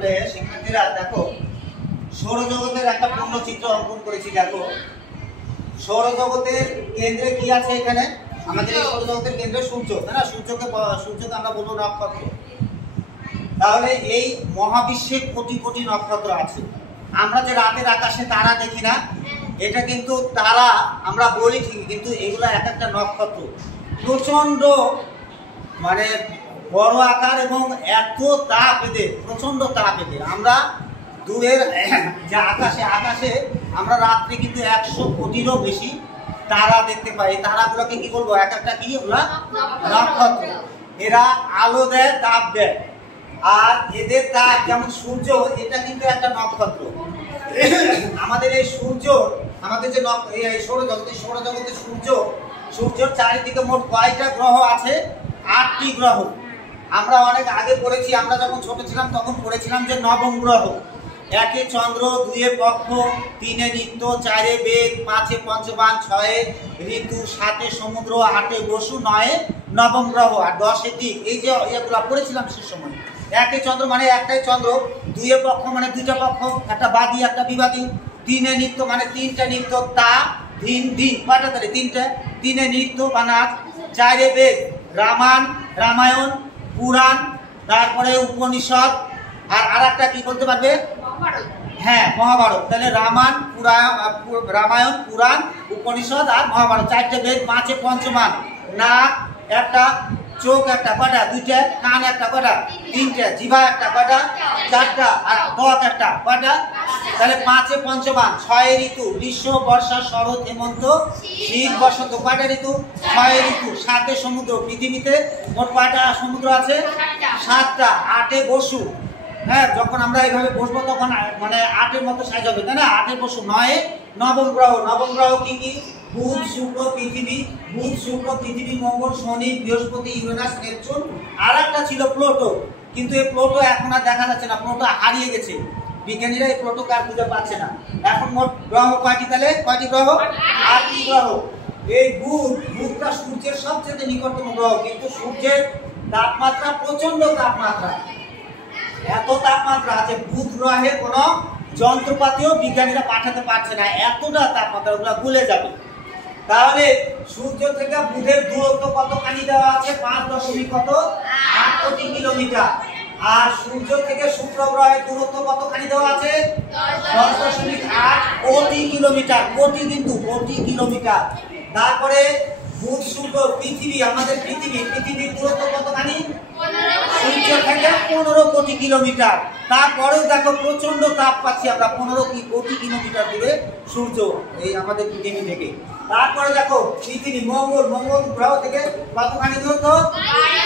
তাহলে শিক্ষার্থীরা দেখো সৌরজগতের একটা পূর্ণচিত্র অঙ্কন করেছি। দেখো সৌরজগতের কেন্দ্রে কি আছে এখানে, আমাদের এই সৌরজগতের কেন্দ্রে সূর্য, তাই না? সূর্যকে আমরা বলবো নক্ষত্র। তাহলে এই মহাবিশ্বে কোটি কোটি নক্ষত্র আছে। আমরা যে রাতের আকাশে তারা দেখি না, এটা কিন্তু তারা আমরা বলি ঠিক, কিন্তু এগুলো এক একটা নক্ষত্র, প্রচন্ড মানে বড় আকার এবং এত তাপ এদের, প্রচন্ড তাপ এদের। আমরা দূরের যে আকাশে আমরা রাত্রে কিন্তু 100 কোটিরও বেশি তারা দেখতে পাই। তারাগুলোকে কি বলবো, এক একটা কি ওগুলা নক্ষত্র। এরা আলো দেয়, তাপ দেয়, আর এদের তাপ যেমন সূর্য, এটা কিন্তু একটা নক্ষত্র। আমাদের এই সূর্য, আমাদের যে সৌরজগতের সূর্যের চারিদিকে মোট কয়টা গ্রহ আছে? 8টি গ্রহ। আমরা অনেক আগে পড়েছি, আমরা যখন ছোট ছিলাম তখন পড়েছিলাম যে নবম গ্রহ। 1 চন্দ্র, 2 পক্ষ, 3 নিত্য, 4 বেদ, 5 পঞ্চবান, 6 ঋতু, 7 সমুদ্র, 8 বসু, 9 নবম গ্রহ, আর 10 দিক। এই যে এগুলা পড়েছিলাম সে সময়। 1 চন্দ্র মানে একটাই চন্দ্র, 2 পক্ষ মানে 2টা পক্ষ, একটা বাদী একটা বিবাদী, 3 নিত্য মানে 3টা নিত্য, তা দিন কয়টা তারিখ? 3টে, 3 নিত্য বা নাচ, 4 বেদ, রামায়ণ, পুরাণ, তারপরে উপনিষদ, আর একটা কি বলতে পারবে? হ্যাঁ, মহাভারত। তাহলে রামায়ণ, পুরাণ, উপনিষদ আর মহাভারত, 4টে বেদ, 5 পঞ্চবান, নাক একটা, চোখ একটা, কয়টা? 2টে, কান একটা, কয়টা? 3টে, জিভা একটা, কয়টা? 4টা, আর ত্বক একটা, কয়টা? তাহলে 5 পঞ্চবান, 6 ঋতু, গ্রীষ্ম, বর্ষা, শরৎ, হেমন্ত, শীত, বসন্ত, কয়টা ঋতু? 6 ঋতু, 7 সমুদ্র। পৃথিবীতে মোট কয়টা সমুদ্র আছে? 7টা, 8 বসু। হ্যাঁ, যখন আমরা এইভাবে বসবো তখন মানে 8-এর মতো সাইজ হবে, তাই না? 8 বসু। 9 নবম গ্রহ। নবম গ্রহ কি কি? বুধ, শুক্র, পৃথিবী, মঙ্গল, শনি, বৃহস্পতি, ইউরেনাস, নেপচুন, আর একটা ছিল প্লুটো। কিন্তু এই প্লুটো এখন আর দেখা যাচ্ছে না, প্লুটো হারিয়ে গেছে। বিজ্ঞানীরা এই প্লুটোকে আর খুঁজে পাচ্ছে না। এখন মোট গ্রহ কয়টি? তাহলে কয়টি গ্রহ? 8টি গ্রহ। এই বুধটা সূর্যের সবচেয়ে নিকটতম গ্রহ, কিন্তু সূর্যের তাপমাত্রা প্রচন্ড তাপমাত্রা, এত তাপমাত্রা আছে বুধ গ্রহে কোনো যন্ত্রপাতিও বিজ্ঞানীরা পাঠাতে পারছে না, এতটা তাপমাত্রা, ওগুলো গলে যাবে। তাহলে সূর্য থেকে বুধের দূরত্ব কতখানি দেওয়া আছে? 5.8 কোটি কিলোমিটার। আর সূর্য থেকে শুক্র গ্রহের দূরত্ব কতখানি দেওয়া আছে? 10.8 কোটি কিলোমিটার। কোটি কিন্তু, কোটি কিলোমিটার। তারপরে বুধ, শুক্র, পৃথিবী, আমাদের পৃথিবীর দূরত্ব কতখানি? সূর্য থেকে 15 কোটি কিলোমিটার। তারপরেও দেখো প্রচন্ড তাপ পাচ্ছি আমরা, 15 কোটি কিলোমিটার দূরে সূর্য এই আমাদের পৃথিবী থেকে। তারপরে দেখো পৃথিবী, মঙ্গল গ্রহ থেকে কতখানি দূরত্ব?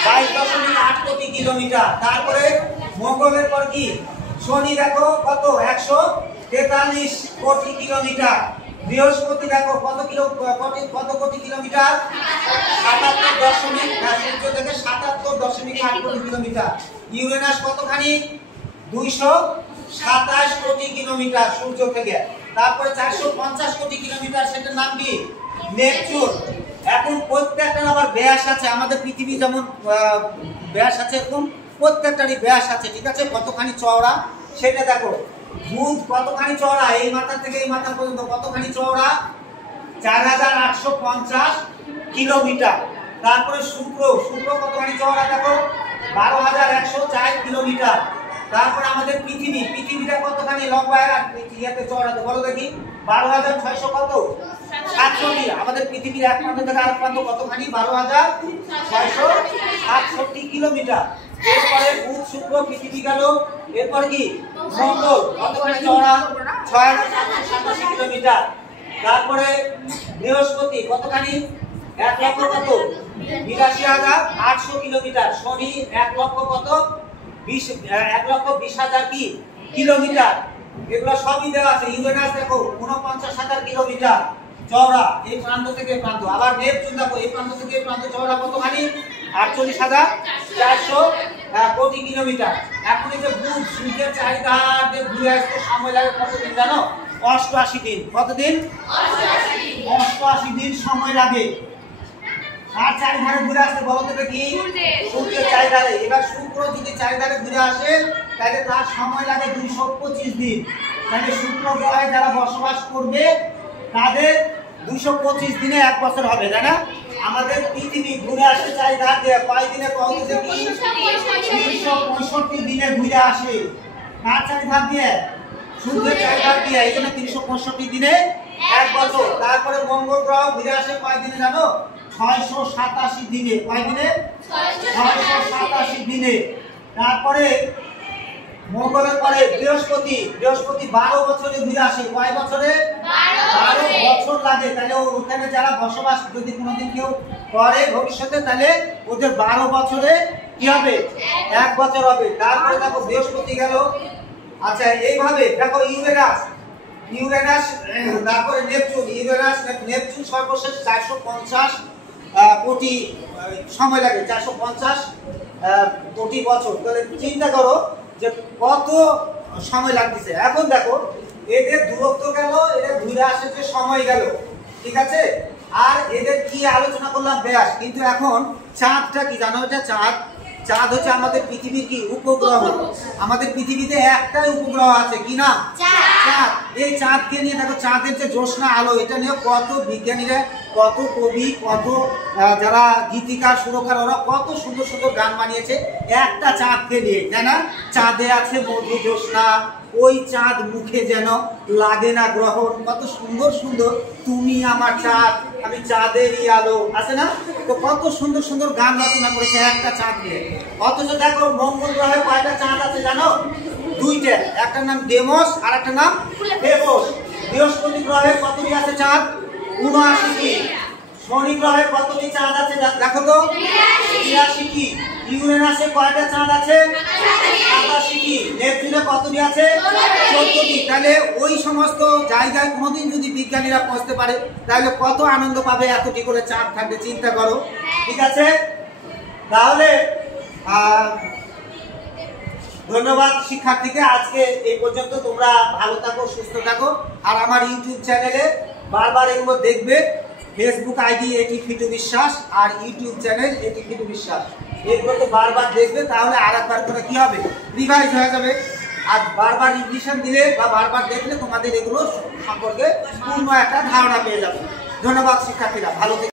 22.8 কোটি কিলোমিটার। তারপরে মঙ্গলের পর কি? শনি, দেখো কত? 143 কোটি কিলোমিটার। বৃহস্পতি দেখো কত কোটি কিলোমিটার? 77.8 কোটি কিলোমিটার। ইউরেনাস কতখানি? 227 কোটি কিলোমিটার সূর্য থেকে। তারপরে 450 কোটি কিলোমিটার, সেটার নাম কি? নেপচুন। এখন প্রত্যেকটা আবার ব্যাস আছে, আমাদের পৃথিবী যেমন ব্যাস আছে, এরকম প্রত্যেকটারই ব্যাস আছে, ঠিক আছে? কতখানি চওড়া সেটা দেখো। বুধ কতখানি চওড়া? এই মাথা থেকে এই মাথা পর্যন্ত কতখানি চওড়া? 4850 কিলোমিটার। তারপরে শুক্র কতখানি চওড়া দেখো? 12104 কিলোমিটার। তারপরে আমাদের পৃথিবীটা কতখানি লম্বা আর ইয়াতে চওড়া বলো দেখি? 12600 কত? 67। আমাদের পৃথিবীর এক প্রান্ত থেকে আরেক প্রান্ত কতখানি? 12667 কিলোমিটার। এরপরে বুধ, শুক্র, পৃথিবী গেল। এরপর কি? মঙ্গল কতখানি চওড়া? 6787 কিলোমিটার। তারপরে বৃহস্পতি কতখানি? 1 লক্ষ কত? 82,800 কিলোমিটার। শনি 1 লক্ষ কত? 1,20,000 কি কিলোমিটার। এগুলো সবই দেওয়া আছে। ইউরেনাস দেখো 49,000 কিলোমিটার চওড়া, এই প্রান্ত থেকে প্রান্ত। আবার নেপচুন দেখো এই প্রান্ত থেকে এই প্রান্ত চওড়া কতখানি? 48,400 কোটি কিলোমিটার। এখন এই যে বুধ সূর্যের চারিধারে ঘুরে আসতে সময় লাগে কতদিন জানো? 88 দিন। কতদিন? 88 দিন সময় লাগে। আর চারিধারে ঘুরে আসতে বলো তো কি? সূর্যের চারিধারে। এবার শুক্র যদি চারিধারে ঘুরে আসে তাহলে তার সময় লাগে 225 দিন। তাহলে শুক্র গ্রহে যারা বসবাস করবে তাদের 225 দিনে 1 বছর হবে, তাই না? আমাদের পৃথিবী ঘুরে আসে চারিধার দিয়ে কয় দিনে? কত দিনে? 365 দিনে ঘুরে আসে। কার চারিধার দিয়ে? সূর্যের চারিধার দিয়ে। এই জন্য 365 দিনে 1 বছর। তারপরে মঙ্গল গ্রহ ঘুরে আসে কয় দিনে জানো? 687 দিনে। কয় দিনে? 687 দিনে। তারপরে মঙ্গলের পরে বৃহস্পতি 12 বছরে ঘুরে আসে। কয় বছরে? 12 বছর লাগে। তাহলে ওখানে যারা বসবাস যদি কোনোদিন কেউ করে ভবিষ্যতে তাহলে ওদের 12 বছরে কি হবে? 1 বছর হবে। তারপরে দেখো বৃহস্পতি গেল। আচ্ছা এইভাবে দেখো ইউরেনাস তারপরে নেপচুন সর্বশেষ 450 কোটি সময় লাগে, 450 কোটি বছর। তাহলে চিন্তা করো যে কত সময় লাগতেছে। এখন দেখো এদের দূরত্ব গেল, এদের ঘুরে আসে যে সময় গেল, ঠিক আছে? আর এদের কি আলোচনা করলাম ব্যাস। কিন্তু এখন চাঁদটা কি জানো? এটা চাঁদ হচ্ছে আমাদের পৃথিবীর কি উপগ্রহ। আমাদের পৃথিবীতে একটাই উপগ্রহ আছে, কি নাম? চাঁদ। এই চাঁদকে নিয়ে দেখো চাঁদের যে জ্যোৎস্না আলো, এটা নিয়ে কত বিজ্ঞানীরা, কত কবি, কত যারা গীতিকার সুরকার, ওরা কত সুন্দর সুন্দর গান বানিয়েছে একটা চাঁদকে নিয়ে, তাই না? চাঁদে আছে মধু জ্যোৎস্না, ওই চাঁদ মুখে যেন লাগে না গ্রহণ। কত সুন্দর সুন্দর তুমি আমার চাঁদ, আমি চাঁদেরই আলো, আছে না? তো কত সুন্দর সুন্দর গান রচনা করেছে একটা চাঁদ নিয়ে। অথচ দেখো মঙ্গল গ্রহে কয়টা চাঁদ আছে জানো? 2টা। একটার নাম ডেমোস আর একটা নাম ফেবোস। বৃহস্পতি গ্রহে কতটি আছে চাঁদ? 79টি। শনি গ্রহে কতটি চাঁদ আছে দেখো তো? 83টি। ইউরেনাসে কয়টা চাঁদ আছে? 87টি। নেপচুনে কতটি আছে? 14টি। তাহলে ওই সমস্ত জায়গায় কোনোদিন যদি বিজ্ঞানীরা পৌঁছতে পারে তাহলে কত আনন্দ পাবে এতটি করে চাঁদ থাকবে, চিন্তা করো, ঠিক আছে? তাহলে ধন্যবাদ শিক্ষার্থীকে। আজকে এই পর্যন্ত। তোমরা ভালো থাকো, সুস্থ থাকো। আর আমার ইউটিউব চ্যানেলে বারবার এগুলো দেখবে। ফেসবুক আইডি এটি ফিটু বিশ্বাস আর ইউটিউব চ্যানেল এটি ফিটু বিশ্বাস। এগুলোকে বারবার দেখবে, তাহলে আর একবার করে কি হবে? রিভাইজ হয়ে যাবে। আর বারবার রিভিশন দিলে বা বারবার দেখলে তোমাদের এগুলো সম্পর্কে পূর্ণ একটা ধারণা পেয়ে যাবে। ধন্যবাদ শিক্ষার্থীরা, ভালো থেকো।